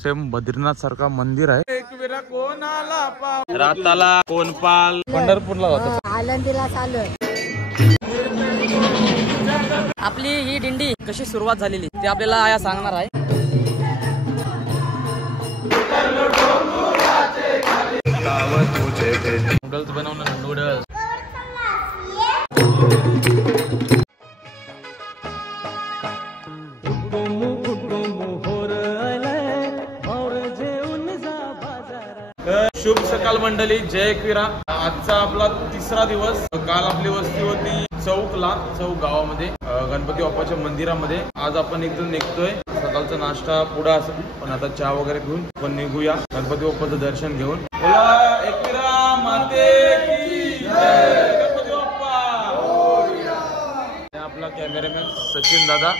Same Badrinath सारखा मंदिर आहे। एकविरा कोणाला पाव राताला कोण पाल पंढरपूरला होता आनंदीला चालू। आपली ही दिंडी कशी सुरुवात झालेली ते आपल्याला आया सांगणार आहे। नूडल्स बनवणार नूडल्स शुभ सकाळ मंडळी, जय एकविरा। आजचा आपला तिसरा दिवस। काल आपली वस्ती होती चौकला, चौक गावामध्ये गणपती बाप्पाच्या मंदिरामध्ये। आज आपण एकदम निघतोय। सकाळचा नाश्ता पुढे असेल, पण आता चहा वगैरे घेऊन पण निघूया गणपती बाप्पाचं दर्शन घेऊन। बोला एकविरा माते की जय, गणपती बाप्पा मोरया। आपला कॅमेरामॅन सचिन दादा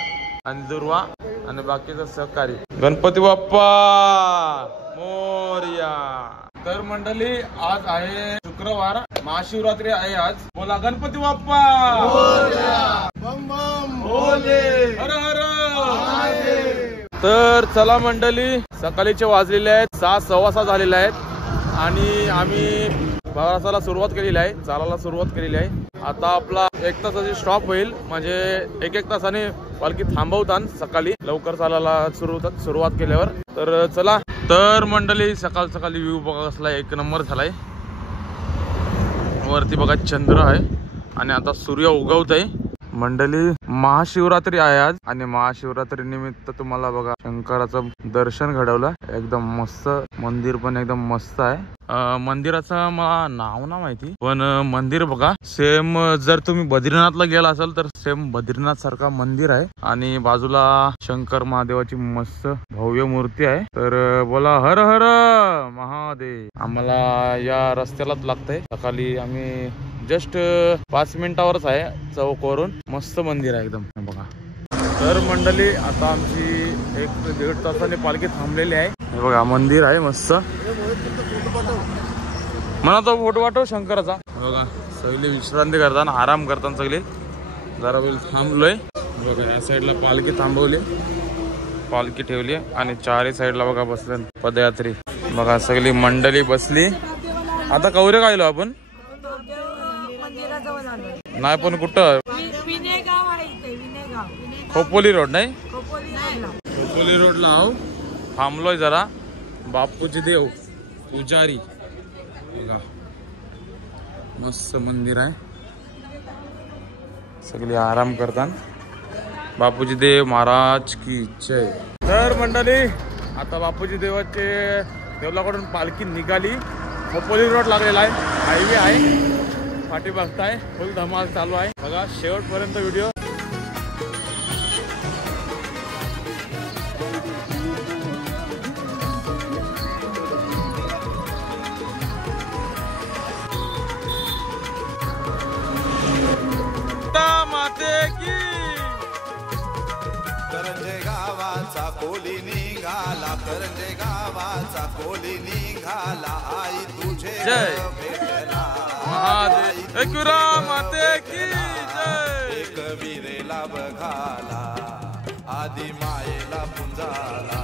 आणि दुर्वा आणि बाकीचं सहकारी। गणपती बाप्पा मोरया। तर मंडळी आज आहे शुक्रवार, महाशिवरात्री आहे आज। बोला गणपती बाप्पा मोरया, बम बम भोले, हर हर महादेव। तर चला मंडळी, सकाळीचे वाजलेले आहेत 6:15 झालेले आहेत आणि आम्ही प्रवासाला सुरुवात केलेली आहे, चालायला सुरुवात केलेली आहे। आता आपला 1 तासाची स्टॉप होईल, म्हणजे 1-1 तासाने पालखी थांबवतात सकाळी लवकर चालायला सुरुवात केल्यावर। तर चला। तर मंडळी सकाळ सकाळी व्ह्यू बघा कसला एक नंबर झालाय। वरती बघा चंद्र आहे आणि आता सूर्य उगवत आहे। मंडळी महाशिवरात्री आहे आज आणि महाशिवरात्री निमित्त तुम्हाला बघा शंकराचं दर्शन घडवलं। एकदम मस्त मंदिर पण एकदम मस्त आहे। मंदिराचं मला नाव ना माहिती, पण मंदिर बघा सेम जर तुम्ही बद्रीनाथला गेला असाल तर सेम बद्रीनाथ सारखा मंदिर आहे आणि बाजूला शंकर महादेवाची मस्त भव्य मूर्ती आहे। तर बोला हर हर महादेव। आम्हाला या रस्त्यालाच लागतंय। सकाळी आम्ही जस्ट 5 मिनिटावरच आहे चौकवरून। मस्त मंदिर आहे एकदम बघा। तर मंडळी आता आमची 1-1.5 तासाने पालखी थांबलेली आहे। हे बघा मंदिर आहे मस्त। मला तो फोटो वाटव शंकराचा। बघा सगळे विश्रांती करताना आराम करताना सगळे जरा वेळ थांबलोय। बघा या साईडला पालखी थांबवली, पालखी ठेवली आणि चारही साईडला बघा बसले पदयात्री। बघा सगळी मंडळी बसली। आता कवरे गायलो आपण नाही, पण कुठं खोपोली रोड नाही, खोपोली रोडला आहो थांबलोय जरा। बापूजी देव पुजारी बघा मस्त मंदिर आहे, सगळे आराम करतात। बापूजी देव महाराज की जय। तर मंडळी आता बापूजी देवलाकडून पालखी निघाली। खोपोली रोड लागलेला आहे, हायवे आहे। पाठी बघताय फुल धमाल चालू आहे बघा शेवटपर्यंत व्हिडिओ। माते की करंजे गावाचा कोली निघाला, करंजे गावाचा कोली निघाला, आई तुझे जय भेटला महादेव। एकविरा माते की जय। एक वीरेला बघाला, आदि मायेला पुंजाला,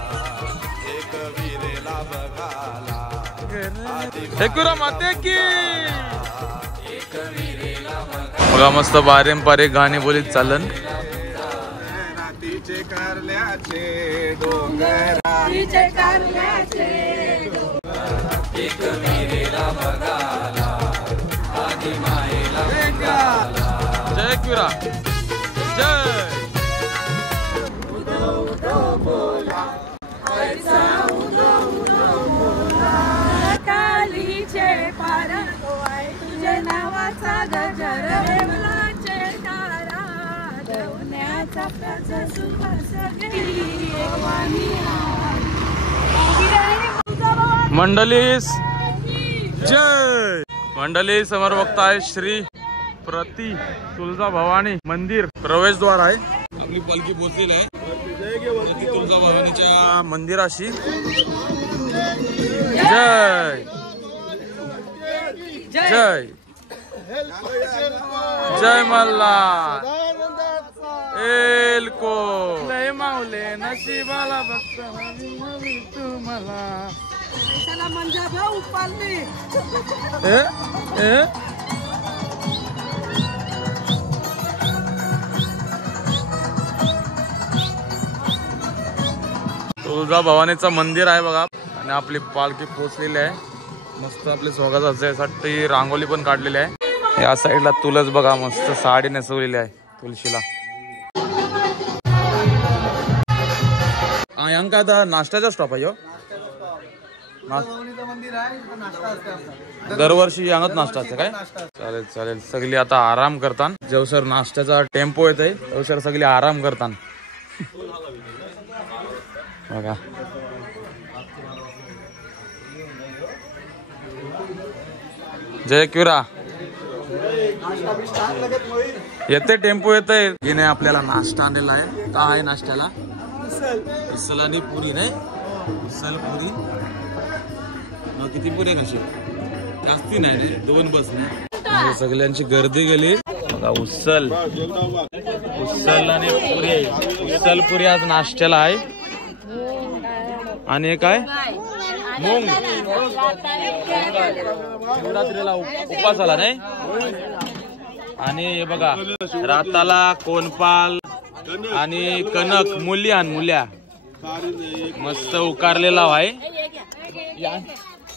एक वीरेला बघाला, एकविरा माते की। बघा मस्त पारंपरिक गाणी बोलीत चालन। रातीचे कारल्याचे डोंगरा, एक वीरेला बघाला, आदि मायेला बघाला। जय एकविरा जय। कालीचे पारण तुझे नावाचा गजर, मंडळीस जय। मंडळी समोर बघताय श्री प्रति तुळजा भवानी मंदिर प्रवेशद्वार आहे। आपली पालखी पोहोचलेली आहे प्रति तुळजा भवानीच्या मंदिराशी। जय जय जय मल्हार। एलको लय मावले नशिबाला बघत हवी हवी तुम्हाला. म्हणजे भाऊ पालली ए ए तुळजाभवानीचं मंदिर आहे बघा आणि आपली पालखी पोचलेली आहे. मस्त आपले स्वागत असण्यासाठी रांगोली पण काढलेली आहे. या साईडला तुळस बघा मस्त साडी नेसवलेली आहे तुळशीला. यांका आता नाश्त्याचा स्टॉप आहे. दरवर्षी यांगत नाश्ता असतं काय. चालेल चालेल. सगळी आता आराम करतात. जेवसर नाश्त्याचा टेम्पो येत आहे तेवसर सगळी आराम करतात बघा. जय एकविरा येते टेम्पो येते. हिने आपल्याला नाश्ता आणलेला आहे. का आहे नाश्त्याला इसल आणि पुरी नाही. इसल पुरी मग किती पुरी कशी जास्ती नाही रे 2 बस नाही. सगळ्यांची गर्दी गेली बघा. उसल आणि पुरी. उसल पुरी आज नाश्त्याला आहे. आणि काय मूंग शिवरात्रीला उपासाला नाही. आणि हे बघा राताला कोणपाल आणि कणक मुल्या मस्त उकारलेला आहे.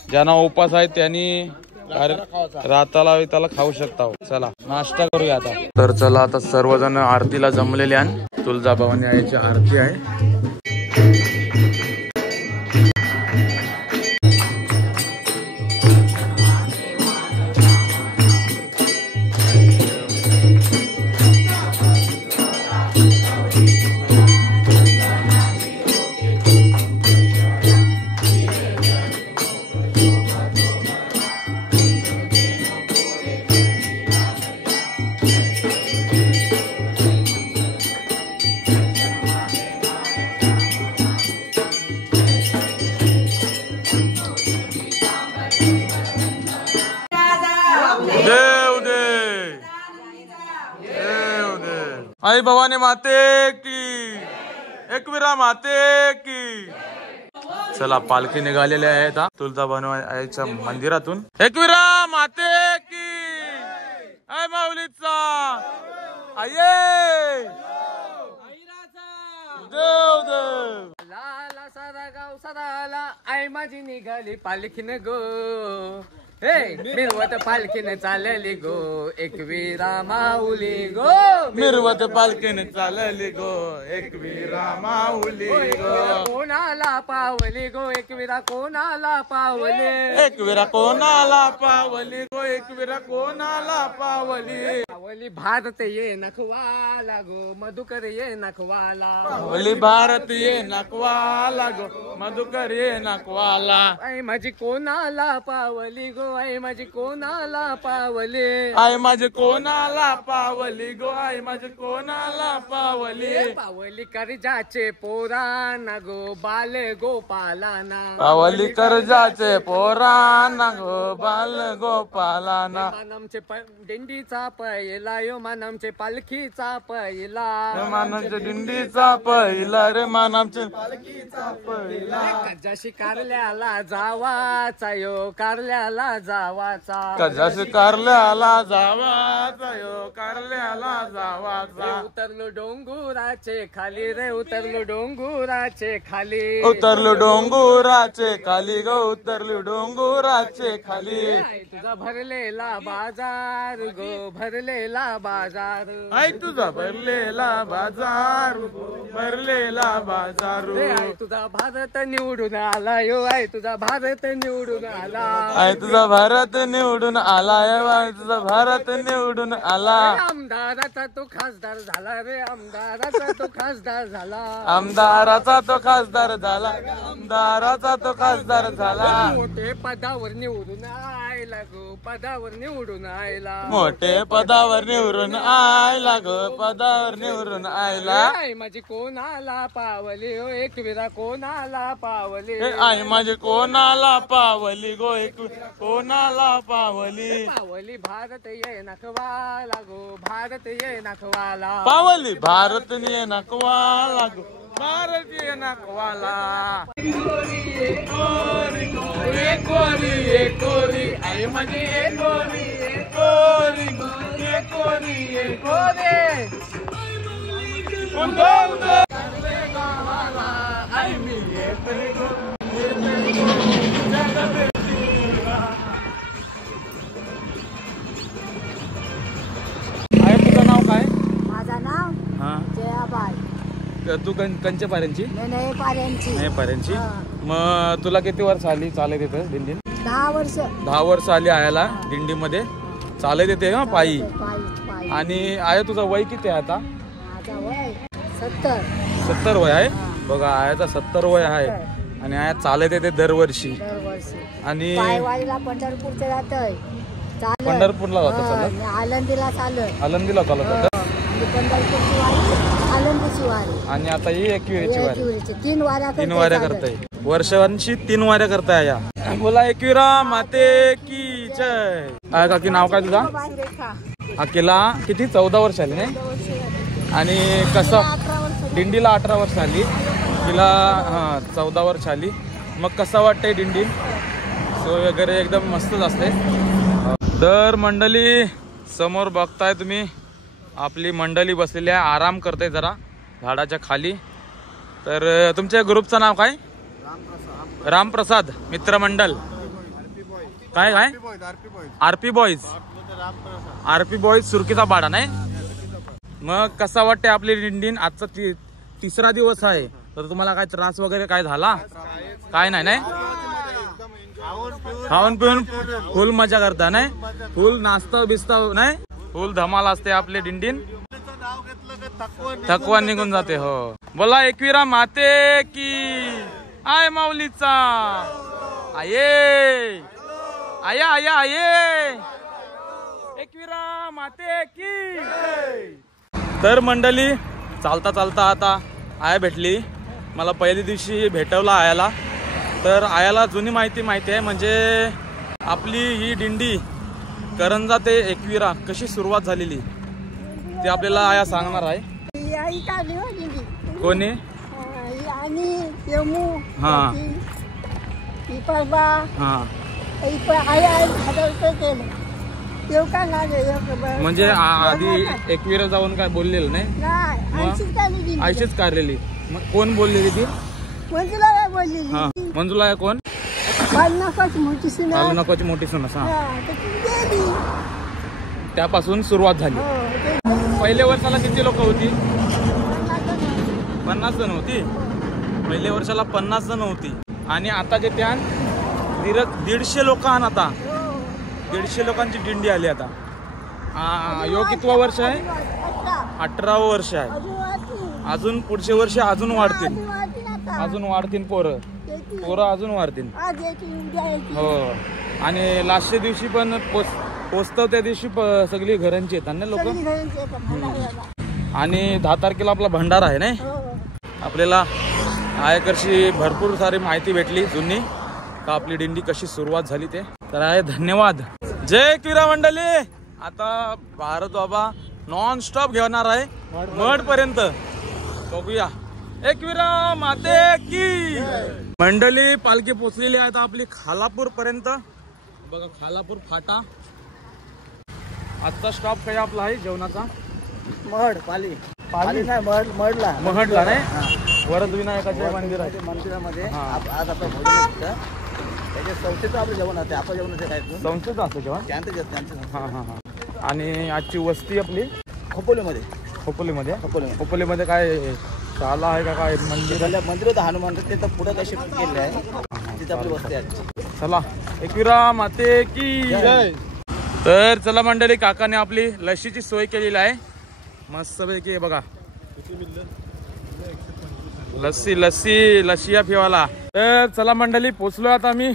ज्यांना उपास आहे त्यांनी राताला त्याला खाऊ शकता. चला नाश्ता करूया आता. तर चला आता सर्वजण आरतीला जमलेले आहे. तुळजाभवानी आईची आरती आहे. आई भवानी माते की एकविरा माते की. चला पालखी निघालेली आहे तुळजाभवानी आईच्या मंदिरातून. एकविरा माते की आय माऊलीचा आये देव देव. लाला सारा गाव सदाला आई माझी निघाली पालखीन गो. हे मिरवत पालखीने चालली गो एकविरा माऊली गो. मिरवत पालखीने चालली गो एकविरा माऊली गो. कोणाला पावली गो एकविरा कोणाला पावले. एकविरा कोणाला पावली गो एकविरा कोणाला पावली. पावली भारत ये नखवाला गो मधुकर ये नखवाला. पावली भारत ये नकवाला गो मधुकर ये नकवाला. आई माझी कोणाला पावली गो आई माझी कोणाला पावले. आई माझी कोणाला पावली गो आई माझी कोणाला पावली. पावली कर्जाचे पोराना गो बाल गोपालाना. पावली कर्जाचे पोराना गो बाल गोपालाना. मानमचे दिंडीचा पहिला यो मानमचे पालखीचा पहिला. मानमच्या दिंडीचा पहिला रे मानमच्या पालखीचा पहिला. कर्जाशी कारल्याला जावाचा यो कारल्याला जावाचा. कर्जाशी कारल्याला जावाचा यो कारल्याला जावाचा. उतरलो डोंगुराचे खाली रे उतरलो डोंगुराचे खाली. उतरलो डोंगुराचे खाली गो उतरलो डोंगुराचे खाली. तुझा भरलेला बाजार गो भरलेला बाजार. आई तुझा भरलेला बाजार भरलेला बाजार. आई तुझा भारत निवडून आला यो आई तुझा भारत निवडून आला. आई तुझा भारत निवडून आला. तुझा भारत निवडून आला. आमदाराचा तो खासदार झाला रे आमदाराचा तो खासदार झाला. आमदाराचा तो खासदार झाला. आमदाराचा तो खासदार झाला. मोठे पदावर निवडून आयला गो पदावर निवडून आयला. मोठे पदावर निवरून आयला गो, पदावर निवरून आयला. आई माझी कोणाला पावली हो एकविरा कोणाला पावली. आई माझी कोणाला पावली गो, कोणाला पावली. पावली भारत ये नखवाला गो, भारत ये नखवाला. पावली भारत ये नकवाला गो, भारतीय नकवाला. कोरी आई माझी कोरी कोरी कोरी कोरी. आई मी आहे. तुझं नाव काय? माझं नाव हा, जयाबाई. तू कंचे पाऱ्यांची? नाही पाऱ्यांची. नाही पाऱ्यांची. मग तुला किती वर्ष आली चालत येतं दिंडी? 10 वर्ष. 10 वर्ष आली आयाला दिंडीमध्ये चालत येते हा पायी. पायी. आणि आया तुझं वय किती आहे आता? माझं वय 70. 70 वय आहे. बघा आयाचा 70 वय आहे आणि आया चालत येते दरवर्षी. आणि पायवाडीला पंढरपूरचं जातोय. पंढरपूरला जातो चालत. आळंदीला चालत. आळंदीला चालत होतं. आणि पंढरपूरची वारी, आळंदीची वारी. आणि आता ही एकविरेची वारी. 3 वाऱ्या. 3 वाऱ्या करताय वर्षांशी. 3 वाऱ्या करताय या. बोला एकविरा माते की जय. काकी नाव काय तुझा? अकेला. किती 14 वर्ष आली नाही? आणि कसं दिंडीला 18 वर्ष आली, तिला 14 वर्ष आली. मग कसं वाटतंय दिंडी? सोय वगैरे एकदम मस्तच असते. दर मंडळी समोर बघताय तुम्ही आपली मंडळी बसलेली आहे, आराम करते जरा झाडाच्या खाली. तर तुमच्या ग्रुपचं नाव काय? रामप्रसाद मित्रमंडळ. काय काय? RP boys. आरपी बॉईज सुरकीचा बाडा नाही. मग कसा वाटते आपली दिंडी? आजचा तिसरा दिवस आहे. तर तुम्हाला काय त्रास वगैरे काय झाला? काय नाही नाही? खाऊन पिऊन फुल मजा करता नाही? फुल नाश्ता बिस्ता नाही? फुल धमाल असते आपले दिंडीन. थकवा निघून जाते. हो बोला एकविरा माते की आय माऊलीचा. आये आया आया आये एकविरा माते की. तर मंडळी चालता चालता आता आया भेटली मला. पहिल्या दिवशी भेटवला आयाला. तर आयाला जुनी माहिती आहे. म्हणजे आपली ही दिंडी करंजा ते एकविरा कशी सुरुवात झालेली ते आपल्याला आया सांगणार आहे. कोणी? हा म्हणजे आधी एकविरा जाऊन काय बोललेलं नाही? आयशीच काढलेली. मग कोण बोललेली ती? हा मंजुला कोण? नकोची मोठी सुनस. त्यापासून सुरुवात झाली. पहिल्या वर्षाला किती लोक होती? 50 जण होती. पहिल्या वर्षाला 50 जण होती. आणि आता जे त्या 150 लोक आण. आता 150 लोकांची दिंडी आली आता. यो कितवा वर्ष आहे? 18वं वर्ष आहे. अजून पुढचे वर्ष अजून वाढतील. अजून वाढतील पोरं अजून वाढतील. हो. आणि लास्टच्या दिवशी पण पोचतो त्या दिवशी सगळी घरांची येतात ना लोक. आणि 10 तारखेला आपला भंडारा आहे नाही? आपल्याला आयकरची भरपूर सारी माहिती भेटली जुनी का आपली दिंडी कशी सुरुवात झाली ते. तर आहे धन्यवाद. जय क्रीडा मंडळी. आता भारत बाबा नॉन स्टॉप घेणार आहे मठ पर्यंत. बघूया. एकविरा माते की. मंडळी पालखी पोचलेली आहे आता आपली खालापूर पर्यंत. बघा खालापूर फाटा. आजचा स्टॉप काय आपला आहे जेवणाचा? मड पाली नाही मडला नाही. वरद विनायकाचे मंदिर आहे. मंदिरामध्ये आज आपलं भोजन त्याच्या संस्थेचं आपलं जेवण असते. आपलं जेवण काय संस्थेचं असतं जेवण. त्यांचं. हा. आणि आजची वस्ती आपली खोपोलीमध्ये. खोपोलीमध्ये काय शाळा आहे का काय? मंदिर होतं हनुमान. ते तर पुढे काय शिफ्ट केलेलं आहे. तिथे आपली वस्ती आहे. चला एकविरा माते की. तर चला मंडळी काकाने आपली लस्सीची सोय केलेली आहे मस्तपैकी. बघा लस्सी या पिवाला. तर चला मंडळी पोचलो आता मी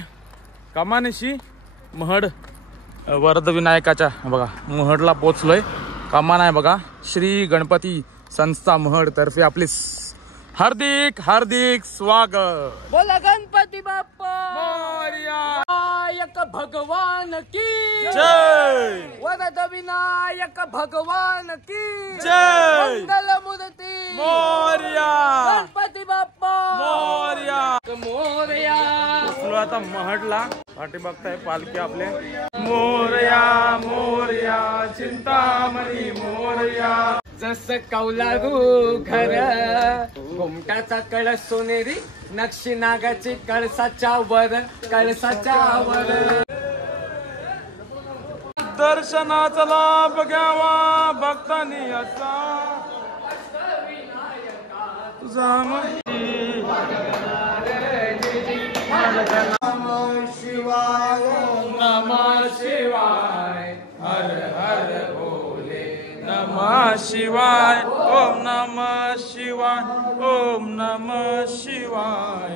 कमानेशी महड. वरदविनायकाच्या बघा महडला पोचलोय. कमान आहे बघा. श्री गणपती संस्था महड तर्फे आपले हार्दिक हार्दिक स्वागत. बोला गणपती बाप्पा मोरया. विनायक भगवान की जय. वरद विनायक भगवान की जय. मंगल मूर्ती मोरया. गणपती बाप्पा मोरया. मोरया. पोचलो आता महडला. पाठी बघताय पालखी आपले. मोरया मोरया चिंतामणी मोरया. जस कौलारू घर घुमटाचा कळस सोनेरी नक्षी नागाची कळसाच्या वर कळसाच्या वर. दर्शनाचा लाभ घ्यावा भक्तांनी असा तुझा नमः शिवाय नमः शिवाय हर हर भोले नमः शिवाय. ओम नमः शिवाय. ओम नमः शिवाय.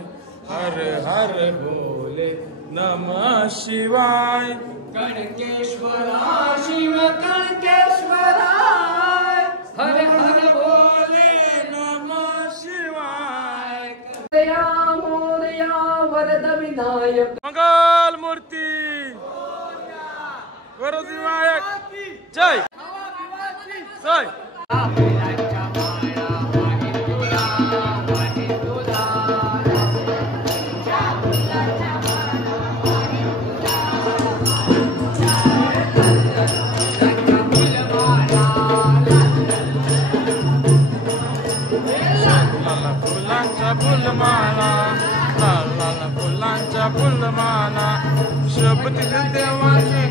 हर हर भोले नमः शिवाय. कणकेश्वरा शिव कणकेश्वरा हर हर भोले नमः शिवाय. मोरया मोरया वरद विनायक मंगल मूर्ती वरदविनायक जय जय. फुलांच्या फुलमाला लाल फुलांच्या फुलमाला शपथ देवाचे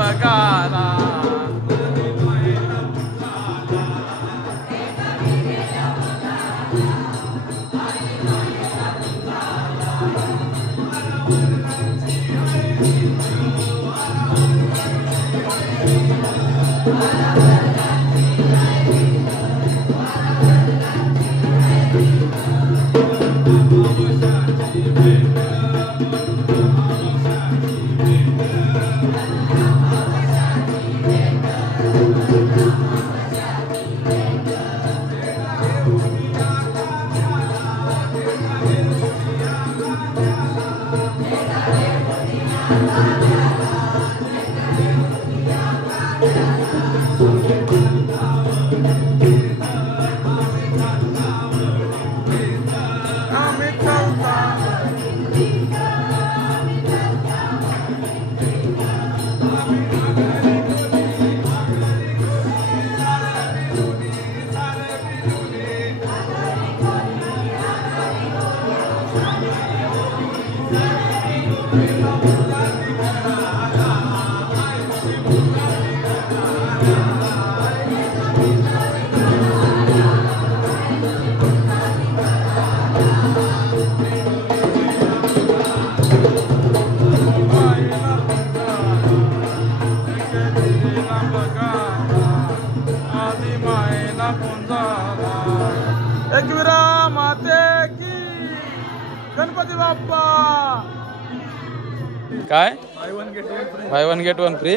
बघाला Thank you. आधी मायेला पुंजाला एकविरा माते की गणपती बाप्पा. काय by one get one free.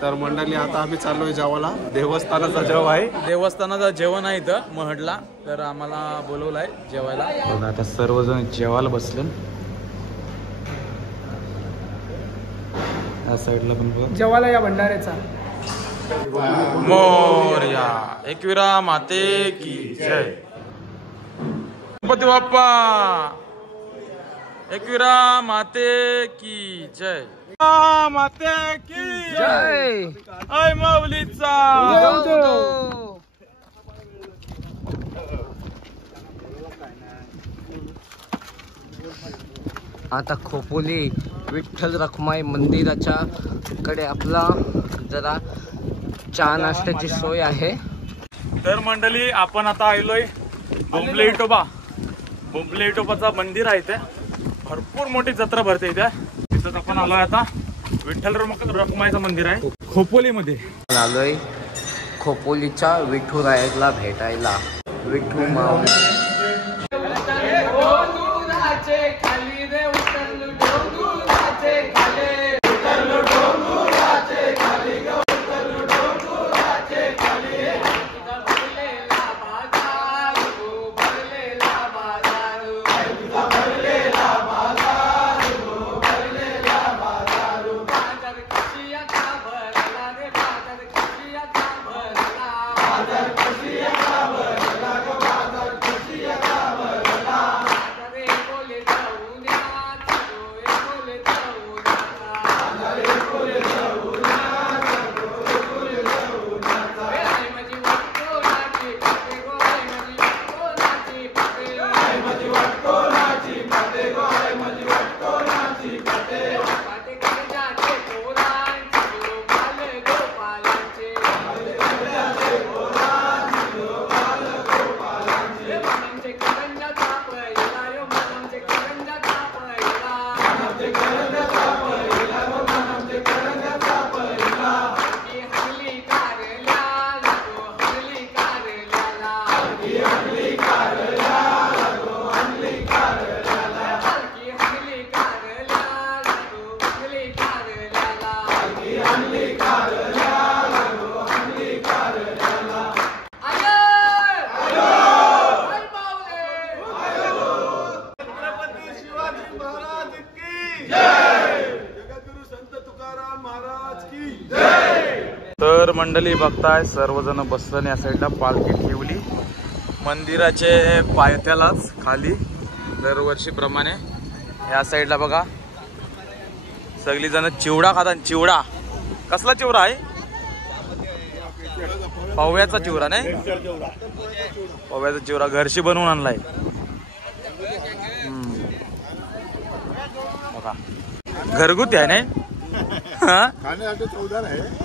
तर मंडळी आता आम्ही चाललोय जेवायला. देवस्थानाचं जेव आहे. देवस्थानाचं जेवण आहे इथं महडला. तर आम्हाला बोलवलंय जेवायला. आता सर्वजण जेवायला बसले. या साईडला पण बघ जेवायला या भंडाऱ्याचा. मोरया एकविरा माते की जय. गणपती बाप्पा एकविरा माते की जय. माते की जय. आय माऊलीचा. आता खोपोली विठ्ठल रखुमाई मंदिराच्या कडे आपला जरा चहा नाश्त्याची सोय आहे. तर मंडळी आपण आता आलोय बोंबले इटोबा. बोंबले इटोबाचा मंदिर आहे ते. भरपूर मोठी जत्रा भरते इथे. तिथं आपण आलोय आता. विठ्ठल रखुमाईचं मंदिर आहे खोपोलीमध्ये. आलोय खोपोलीच्या विठुरायाला भेटायला. विठू माऊली तर मंडळी बघताय सर्वजण बसलं. या साईडला पालखी ठेवली मंदिराचे पायथ्यालाच खाली दरवर्षीप्रमाणे. या साईडला बघा सगळी जण चिवडा खातात. चिवडा कसला चिवडा आहे? पव्याचा चिवडा नाही. पव्याचा चिवडा घरशी बनवून आणलाय. बघा घरगुती आहे नाही.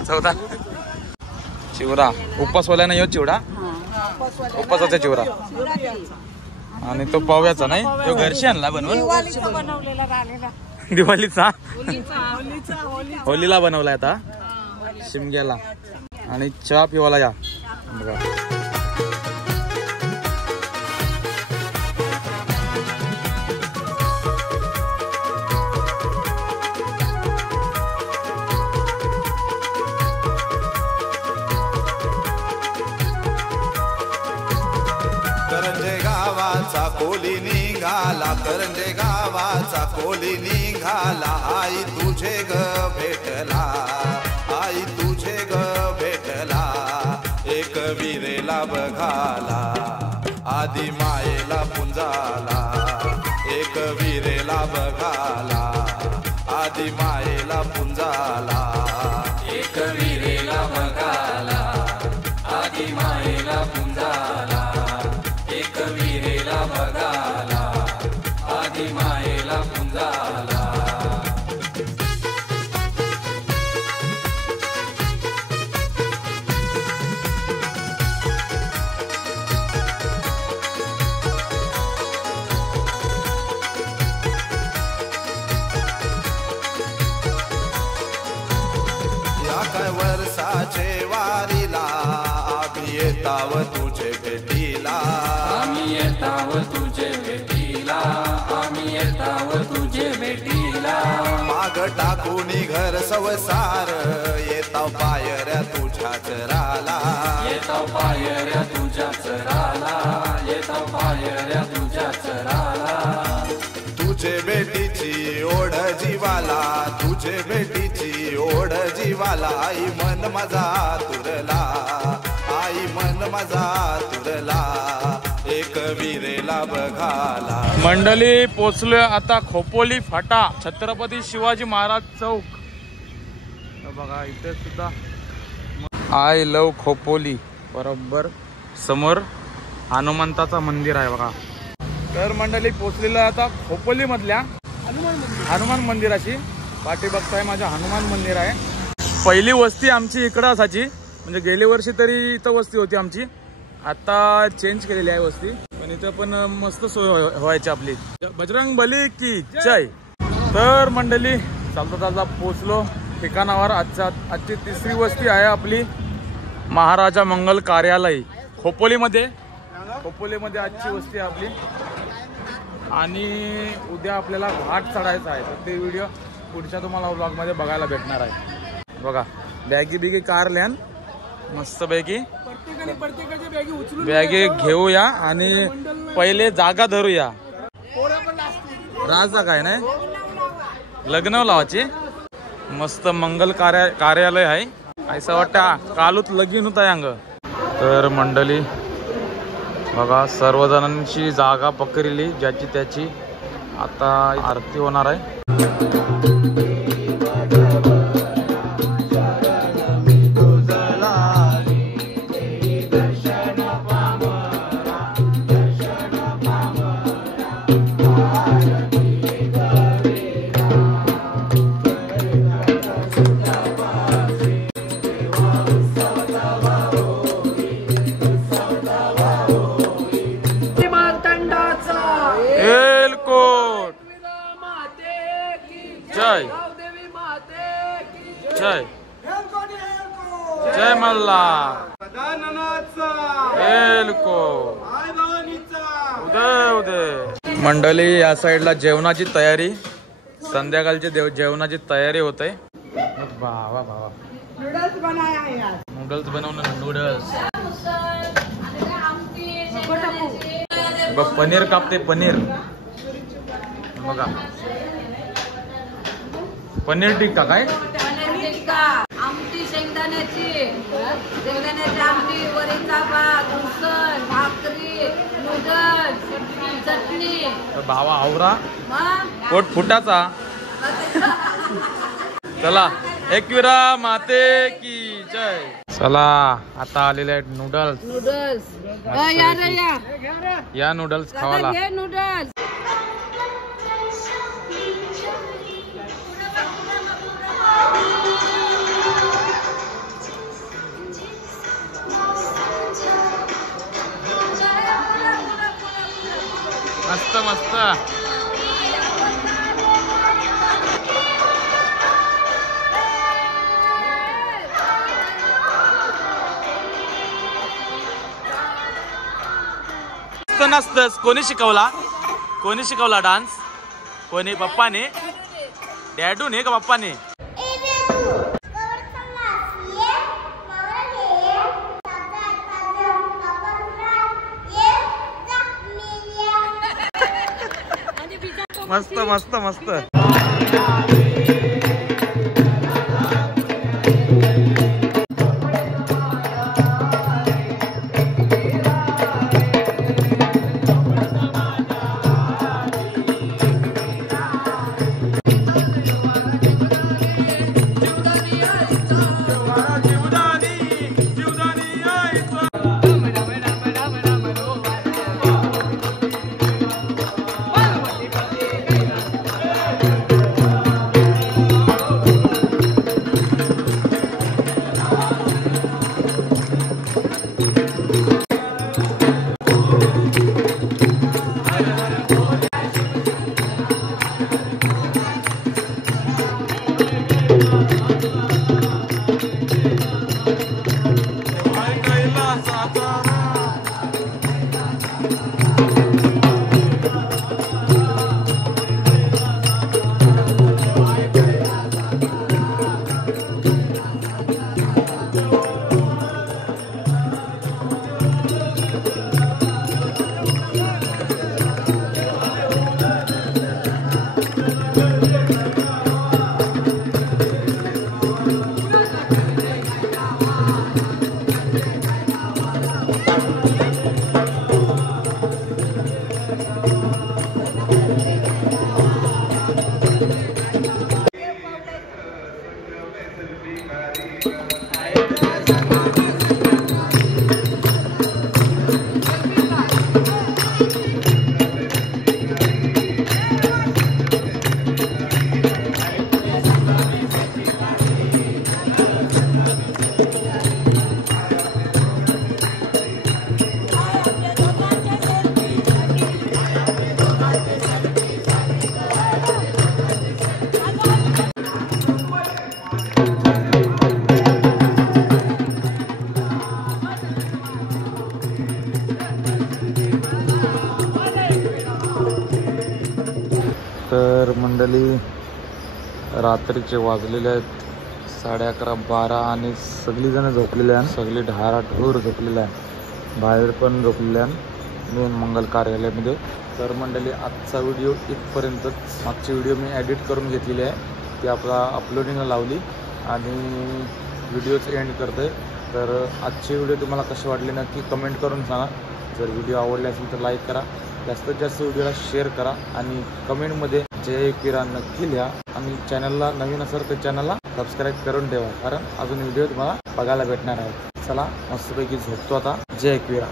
चौदा चिवडा उपवासवाल्यानं येऊ चिवडा. उपवासाचा चिवडा आणि तो पव्याचा नाही. तो घरशी आणला बनवून. दिवाळीचा होलीला बनवलाय आता शिमग्याला. आणि चहा पिवाला या बघा. करंजे गावाचा कोली निघाला. करंजे गावाचा कोली निघाला. आई तुझे ग भेटला. आई तुझे ग भेटला. एक विरेला बघाला. आधी मायेला पुंजाला. एक विरेला बघाला. आधी मायेला पुंजाला. एक विरेला बघाला. आधी मायेला पुंजाला. एक विरेला बघाला. आधी मायेला पुंजाला. या काय वर्षाचे वारीला. आभी येताव तुझे भेटीला, आम्ही येताव तुझे भेटीला, आम्ही येताव तुझे भेटीला. माग टाकूनी घर संसार येताव पायऱ्या तुझ्या चराला, येताव पायऱ्या तुझ्या चराला, येताव पायऱ्या तुझ्या चराला. तुझे भेटीची ओढ जीवाला, तुझे भेटीची ओढ जीवाला. आई मन माझा तुरला, आई मन माझा तुरला, एक विरेला बघाला. मंडळी पोचलोय आता खोपोली फाटा, छत्रपती शिवाजी महाराज चौक. बघा इथे सुद्धा आय लव खोपोली, बरोबर समोर हनुमंताचं मंदिर आहे बघा. तर मंडळी पोचलेलं आता खोपोली मधल्या हनुमान मंदिराची. पाठी बघताय माझ्या हनुमान मंदिर आहे. पहिली वस्ती आमची इकडं असायची, म्हणजे गेल्या वर्षी तरी इथं वस्ती होती आमची. आता चेंज केलेली आहे वस्ती, पण इथं पण मस्त सोय व्हायची आपली. बजरंग बली की जय. तर मंडळी चालता चालता पोचलो ठिकाणावर. आजची तिसरी वस्ती आहे आपली महाराजा मंगल कार्यालय खोपोलीमध्ये. खोपोलीमध्ये आजची वस्ती आहे आपली. आणि उद्या आपल्याला घाट चढायचा आहे, तर ते व्हिडिओ पुढच्या तुम्हाला व्लॉगमध्ये बघायला भेटणार आहे. बघा बॅगी बिगी कारल्यान मस्त पैकी बॅगे घेऊया आणि पहिले जागा धरूया. राज जागा आहे ना, लग्न लावायची. मस्त मंगल कार्यालय आहे. असं वाटतं कालूत लगीन होत आहे अंग. तर मंडळी बघा सर्वजणांची जागा पकडली ज्याची त्याची. आता आरती होणार आहे. जय जय जय मल्ला उदय उदय. मंडळी या साईडला जेवणाची तयारी, संध्याकाळची जेवणाची तयारी होते. भावा भावा नूडल्स बनवणं. नूडल्स बघ पनीर कापते. पनीर बघा, पनीर टिक्का काय पनीर टिक्का, आमटी शेंगदाण्याची आमटी, वरीचा भात, उसळ, भाकरी, नूडल्स, चटणी. भावा आवरा पोट फुटाचा. चला एकविरा माते की जय. चला आता आलेले आहेत नूडल्स. नूडल्स या नूडल्स खावाला. नूडल्स मस्त मस्त. नसतंच. कोणी शिकवला? कोणी शिकवला डान्स? कोणी? पप्पाने? डॅडूने का पप्पाने? मस्त मस्त मस्त. आता तर मंडळी रात्रीचे वाजलेले आहेत 11:30 12 आणि सगळीजण झोपलेले आहे. सगळी ढाराढोर झोपलेले आहे. बाहेर पण झोपलेले आहे मेन मंगल कार्यालयामध्ये. तर मंडळी आजचा व्हिडिओ इथपर्यंतच. मागची व्हिडिओ मी एडिट करून घेतलेली आहे, ती आपला अपलोडिंगला लावली आणि व्हिडिओचं एंड करतोय. तर आजची व्हिडिओ तुम्हाला कशी वाटली नक्की कमेंट करून सांगा. जर व्हिडिओ आवडले असेल तर लाईक करा, जास्तीत जास्त व्हिडिओला शेअर करा आणि कमेंटमध्ये जय एकविरा नक्की लिहा. आणि चॅनलला नवीन असेल तर चॅनलला सबस्क्राईब करून ठेवा, कारण अजून व्हिडिओ तुम्हाला बघायला भेटणार आहे. चला मस्तपैकी झोपतो आता. जय एकविरा.